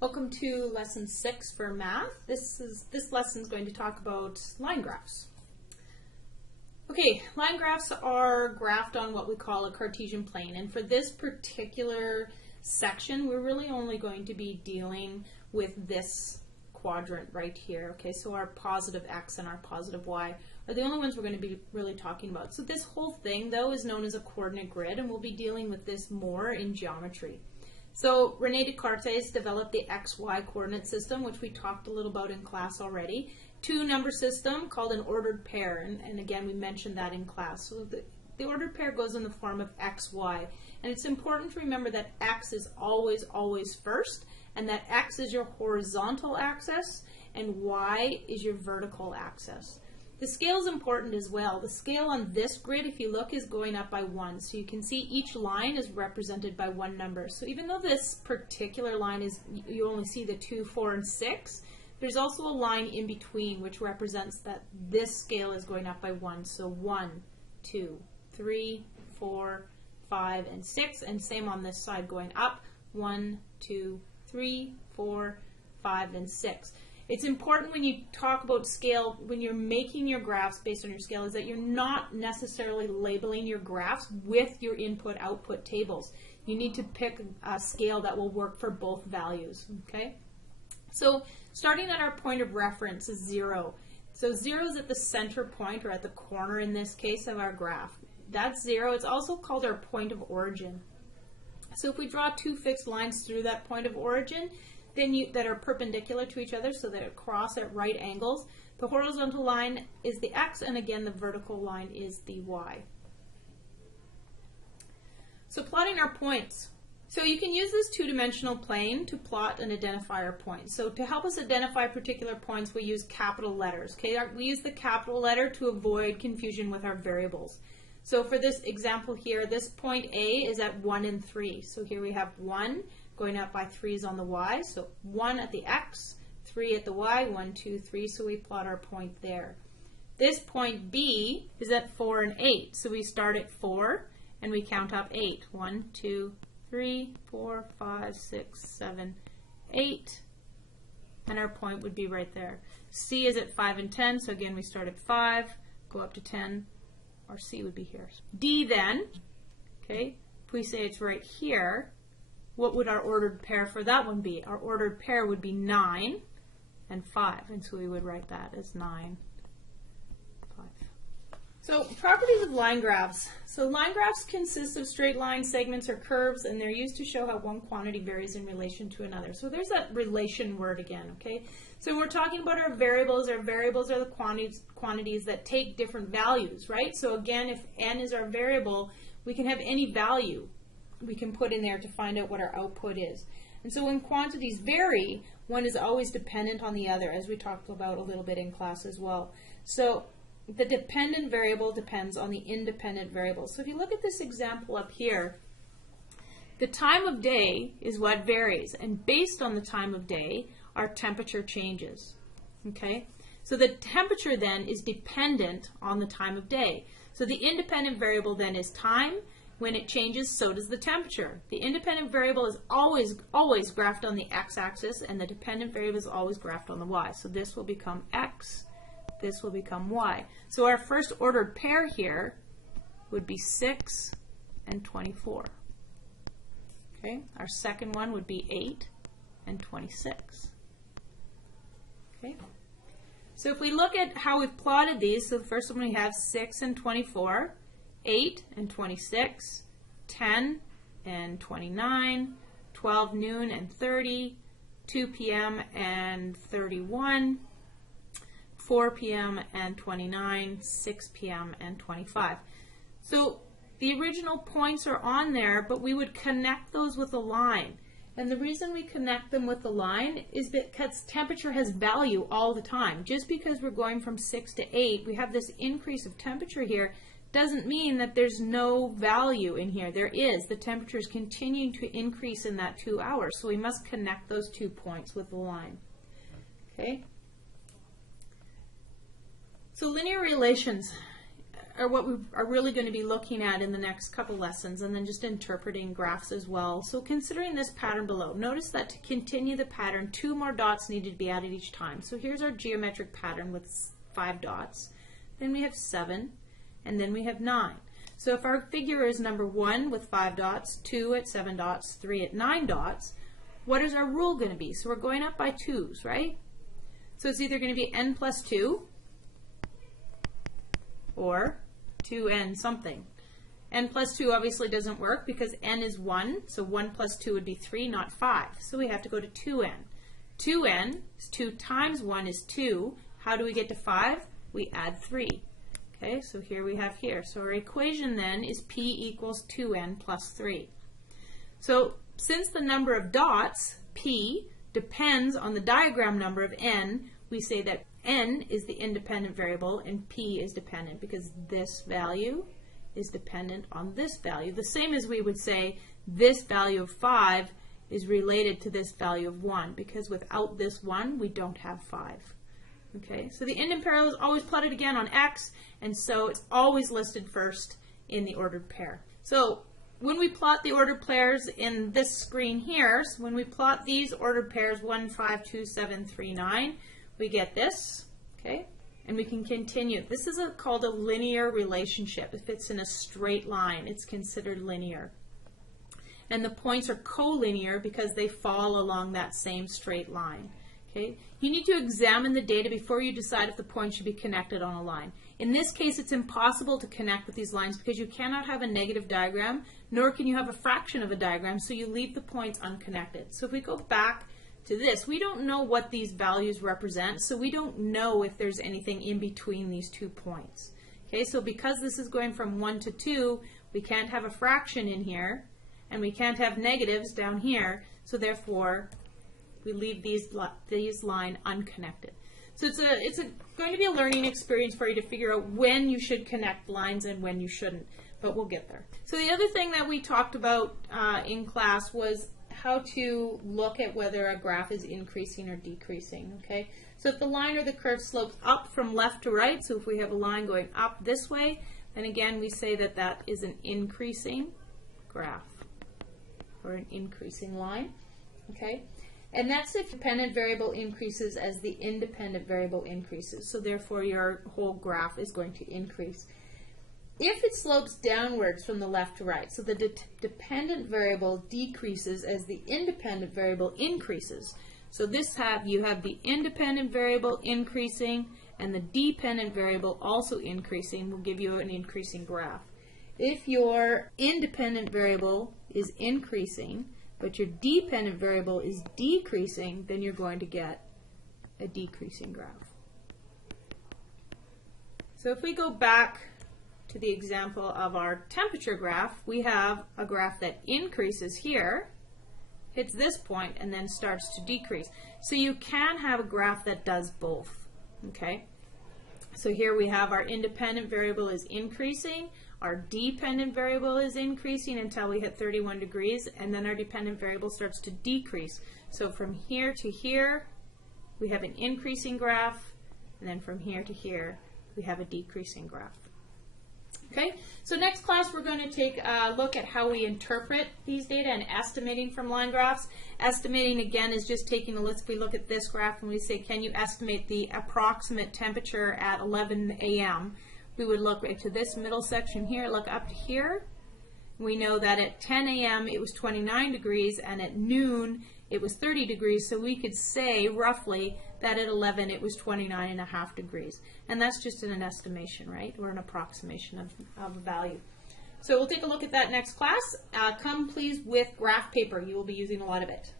Welcome to lesson 6 for math. This lesson is going to talk about line graphs. Okay, line graphs are graphed on what we call a Cartesian plane, and for this particular section we're really only going to be dealing with this quadrant right here. Okay, so our positive x and our positive y are the only ones we're going to be really talking about. So this whole thing though is known as a coordinate grid, and we'll be dealing with this more in geometry. So René Descartes developed the XY coordinate system, which we talked a little about in class already. Two-number system called an ordered pair, and again we mentioned that in class. So the ordered pair goes in the form of XY, and it's important to remember that X is always first, and that X is your horizontal axis, and Y is your vertical axis. The scale is important as well. The scale on this grid, if you look, is going up by 1. So you can see each line is represented by one number. So even though this particular line is, you only see the 2, 4, and 6, there's also a line in between which represents that this scale is going up by 1. So 1, 2, 3, 4, 5, and 6, and same on this side going up, 1, 2, 3, 4, 5, and 6. It's important when you talk about scale, when you're making your graphs based on your scale, is that you're not necessarily labeling your graphs with your input-output tables. You need to pick a scale that will work for both values, okay? So starting at our point of reference is 0. So 0 is at the center point, or at the corner in this case, of our graph. That's 0. It's also called our point of origin. So if we draw two fixed lines through that point of origin, that are perpendicular to each other, so that it cross at right angles. The horizontal line is the x, and again the vertical line is the y. So plotting our points. So you can use this two-dimensional plane to plot and identify our points. So to help us identify particular points, we use capital letters. Okay, we use the capital letter to avoid confusion with our variables. So for this example here, this point A is at 1 and 3. So here we have 1 going up by 3's on the y, so 1 at the x, 3 at the y, 1, 2, 3, so we plot our point there. This point B is at 4 and 8, so we start at 4 and we count up 8. 1, 2, 3, 4, 5, 6, 7, 8, and our point would be right there. C is at 5 and 10, so again we start at 5, go up to 10, or C would be here. D then, okay, if we say it's right here, what would our ordered pair for that one be? Our ordered pair would be 9 and 5, and so we would write that as 9, 5. So properties of line graphs. So line graphs consist of straight lines, segments, or curves, and they're used to show how one quantity varies in relation to another. So there's that relation word again, okay? So when we're talking about our variables are the quantities that take different values, right? So again, if n is our variable, we can have any value we can put in there to find out what our output is. And so when quantities vary, one is always dependent on the other, as we talked about a little bit in class as well. So the dependent variable depends on the independent variable. So if you look at this example up here, the time of day is what varies, and based on the time of day, our temperature changes. Okay? So the temperature then is dependent on the time of day. So the independent variable then is time. When it changes, so does the temperature. The independent variable is always graphed on the x-axis, and the dependent variable is always graphed on the y. So this will become x, this will become y. So our first ordered pair here would be 6 and 24. Okay, our second one would be 8 and 26. Okay, so if we look at how we've plotted these, so the first one we have 6 and 24. 8 and 26, 10 and 29, 12 noon and 30, 2 p.m. and 31, 4 p.m. and 29, 6 p.m. and 25. So the original points are on there, but we would connect those with a line. And the reason we connect them with the line is because temperature has value all the time. Just because we're going from 6 to 8, we have this increase of temperature here, doesn't mean that there's no value in here. There is. The temperature is continuing to increase in that 2 hours, so we must connect those 2 points with the line. Okay? So linear relations are what we are really going to be looking at in the next couple lessons, and then just interpreting graphs as well. So considering this pattern below, notice that to continue the pattern, 2 more dots needed to be added each time. So here's our geometric pattern with 5 dots. Then we have 7, and then we have 9. So if our figure is number 1 with 5 dots, 2 at 7 dots, 3 at 9 dots, what is our rule going to be? So we're going up by 2's, right? So it's either going to be n plus 2 or 2n something. N plus 2 obviously doesn't work because n is 1, so 1 plus 2 would be 3, not 5. So we have to go to 2n. 2n is 2 times 1 is 2. How do we get to 5? We add 3. Okay, so here we have here. So our equation then is p equals 2n plus 3. So since the number of dots, p, depends on the diagram number of n, we say that n is the independent variable and p is dependent because this value is dependent on this value. The same as we would say this value of 5 is related to this value of 1 because without this 1 we don't have 5. Okay, so the independent parallel is always plotted again on x, and so it's always listed first in the ordered pair. So when we plot the ordered pairs in this screen here, so when we plot these ordered pairs 1, 5, 2, 7, 3, 9, we get this, okay, and we can continue. This is called a linear relationship. If it's in a straight line, it's considered linear. And the points are collinear because they fall along that same straight line. Okay? You need to examine the data before you decide if the points should be connected on a line. In this case, it's impossible to connect with these lines because you cannot have a negative diagram, nor can you have a fraction of a diagram, so you leave the points unconnected. So if we go back to this, we don't know what these values represent, so we don't know if there's anything in between these 2 points. Okay, so because this is going from 1 to 2, we can't have a fraction in here, and we can't have negatives down here, so therefore we leave these line unconnected. So it's going to be a learning experience for you to figure out when you should connect lines and when you shouldn't, but we'll get there. So the other thing that we talked about in class was how to look at whether a graph is increasing or decreasing. Okay, so if the line or the curve slopes up from left to right, so if we have a line going up this way, then again we say that that is an increasing graph or an increasing line. Okay, and that's if the dependent variable increases as the independent variable increases. So therefore your whole graph is going to increase. If it slopes downwards from the left to right, so the dependent variable decreases as the independent variable increases. So you have the independent variable increasing and the dependent variable also increasing will give you an increasing graph. If your independent variable is increasing, but your dependent variable is decreasing, then you're going to get a decreasing graph. So if we go back to the example of our temperature graph, we have a graph that increases here, hits this point, and then starts to decrease. So you can have a graph that does both. Okay? So here we have our independent variable is increasing, our dependent variable is increasing until we hit 31 degrees, and then our dependent variable starts to decrease. So from here to here, we have an increasing graph, and then from here to here, we have a decreasing graph. Okay, so next class we're going to take a look at how we interpret these data and estimating from line graphs. Estimating, again, is just taking a list. If we look at this graph and we say, can you estimate the approximate temperature at 11 a.m.? We would look right to this middle section here, look up to here. We know that at 10 a.m. it was 29 degrees and at noon it was 30 degrees, so we could say roughly that at 11 it was 29.5 degrees. And that's just an estimation, right? Or an approximation of a value. So we'll take a look at that next class. Come please with graph paper. You will be using a lot of it.